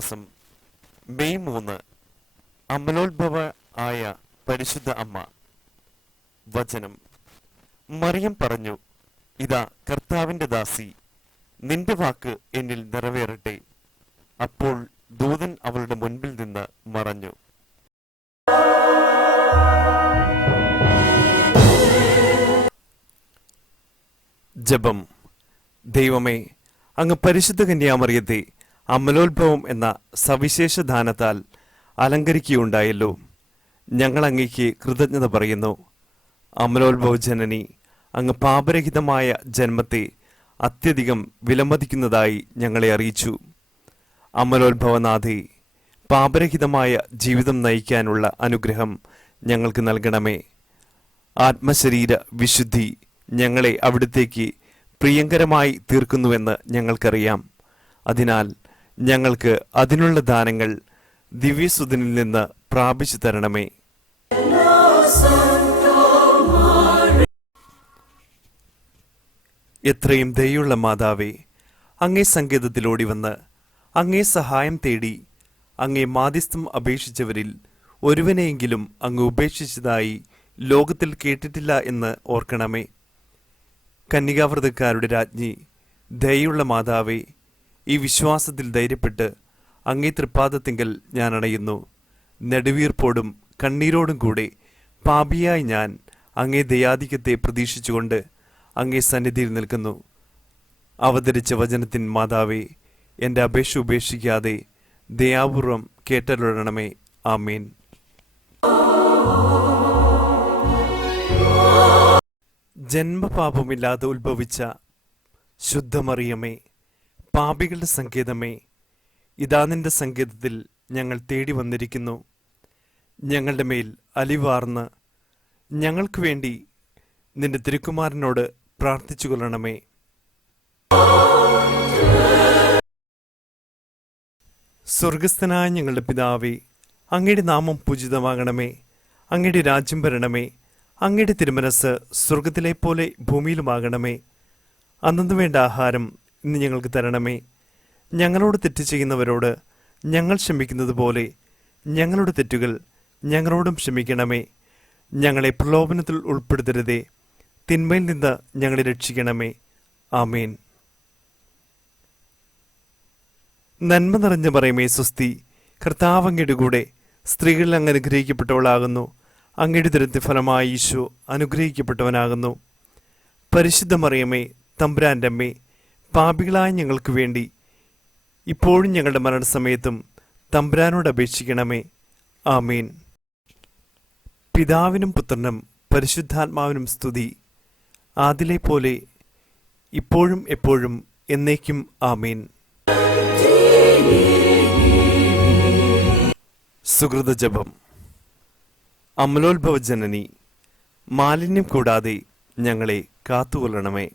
മാസം മെയ് 3 അമലോത്ഭവ ആയ പരിശുദ്ധ അമ്മ. വചനം: മറിയം പറഞ്ഞു, ഇതാ കർത്താവിന്റെ ദാസി, നിന്റെ വാക്ക് എന്നിൽ നിറവേറട്ടെ. അപ്പോൾ ദൂതൻ അവളുടെ മുൻപിൽ നിന്ന് മറഞ്ഞു. ജപം: ദൈവമേ, അങ്ങ് പരിശുദ്ധ കന്യാമറിയത്തെ അമലോത്ഭവം എന്ന സവിശേഷ ദാനത്താൽ അലങ്കരിക്കുകയുണ്ടായല്ലോ. ഞങ്ങൾ അങ്ങേക്ക് കൃതജ്ഞത പറയുന്നു. അമലോത്ഭവ ജനനി, അങ്ങ് പാപരഹിതമായ ജന്മത്തെ അത്യധികം വിലമതിക്കുന്നതായി ഞങ്ങളെ അറിയിച്ചു. അമലോത്ഭവനാഥേ, പാപരഹിതമായ ജീവിതം നയിക്കാനുള്ള അനുഗ്രഹം ഞങ്ങൾക്ക് നൽകണമേ. ആത്മശരീര വിശുദ്ധി ഞങ്ങളെ അവിടുത്തേക്ക് പ്രിയങ്കരമായി തീർക്കുന്നുവെന്ന് ഞങ്ങൾക്കറിയാം. അതിനാൽ ഞങ്ങൾക്ക് അതിനുള്ള ദാനങ്ങൾ ദിവ്യസുതനിൽ നിന്ന് പ്രാപിച്ചു തരണമേ. എത്രയും ദയുള്ള മാതാവേ, അങ്ങേ സങ്കേതത്തിലോടി വന്ന് അങ്ങേ സഹായം തേടി അങ്ങേ മാധ്യസ്ഥം അപേക്ഷിച്ചവരിൽ ഒരുവനെയെങ്കിലും അങ്ങ് ഉപേക്ഷിച്ചതായി ലോകത്തിൽ കേട്ടിട്ടില്ല എന്ന് ഓർക്കണമേ. കന്യകാവ്രതക്കാരുടെ രാജ്ഞി, ദയുള്ള മാതാവേ, ഈ വിശ്വാസത്തിൽ ധൈര്യപ്പെട്ട് അങ്ങേ തൃപ്പാദത്തിങ്കൽ ഞാൻ അണയുന്നു. നെടുവീർപ്പോടും കണ്ണീരോടും കൂടെ പാപിയായി ഞാൻ അങ്ങേ ദയാധിക്യത്തെ പ്രതീക്ഷിച്ചുകൊണ്ട് അങ്ങേ സന്നിധിയിൽ നിൽക്കുന്നു. അവതരിച്ച വചനത്തിൻ മാതാവേ, എൻ്റെ അപേക്ഷ ഉപേക്ഷിക്കാതെ ദയാപൂർവം കേട്ടരുളണമേ. ആമേൻ. ജന്മപാപമില്ലാതെ ഉത്ഭവിച്ച ശുദ്ധമറിയമേ, പാപികളുടെ സങ്കേതമേ, ഇതാ നിന്റെ സങ്കേതത്തിൽ ഞങ്ങൾ തേടി വന്നിരിക്കുന്നു. ഞങ്ങളുടെ മേൽ അലിവാർന്ന് ഞങ്ങൾക്ക് വേണ്ടി നിന്റെ തിരുക്കുമാരനോട് പ്രാർത്ഥിച്ചു കൊള്ളണമേ. സ്വർഗസ്ഥനായ ഞങ്ങളുടെ പിതാവേ, അങ്ങയുടെ നാമം പൂജിതമാകണമേ. അങ്ങയുടെ രാജ്യം വരണമേ. അങ്ങയുടെ തിരുമനസ് സ്വർഗത്തിലെ പോലെ ഭൂമിയിലുമാകണമേ. അന്നു വേണ്ട ആഹാരം ഇന്ന് ഞങ്ങൾക്ക് തരണമേ. ഞങ്ങളോട് തെറ്റ് ചെയ്യുന്നവരോട് ഞങ്ങൾ ക്ഷമിക്കുന്നത് പോലെ ഞങ്ങളുടെ തെറ്റുകൾ ഞങ്ങളോടും ക്ഷമിക്കണമേ. ഞങ്ങളെ പ്രലോഭനത്തിൽ ഉൾപ്പെടുത്തരുതേ, തിന്മയിൽ നിന്ന് ഞങ്ങളെ രക്ഷിക്കണമേ. ആമേൻ. നന്മ നിറഞ്ഞ പറയുമേ സ്വസ്തി, കർത്താവ് അങ്ങയുടെ കൂടെ സ്ത്രീകളിൽ അങ്ങ് അനുഗ്രഹിക്കപ്പെട്ടവളാകുന്നു. അങ്ങയുടെ ദുരന്ത ഫലമായി ഈശോ അനുഗ്രഹിക്കപ്പെട്ടവനാകുന്നു. പരിശുദ്ധ മറിയമേ, തമ്പുരാൻ്റെ അമ്മേ, പാപികളായ ഞങ്ങൾക്ക് വേണ്ടി ഇപ്പോഴും ഞങ്ങളുടെ മരണസമയത്തും തമ്പുരാനോട് അപേക്ഷിക്കണമേ. ആമീൻ. പിതാവിനും പുത്രനും പരിശുദ്ധാത്മാവിനും സ്തുതി, ആദിലെ പോലെ ഇപ്പോഴും എപ്പോഴും എന്നേക്കും. ആമീൻ. സുകൃത ജപം. അമലോത്ഭവ ജനനി, മാലിന്യം കൂടാതെ ഞങ്ങളെ കാത്തുകൊള്ളണമേ.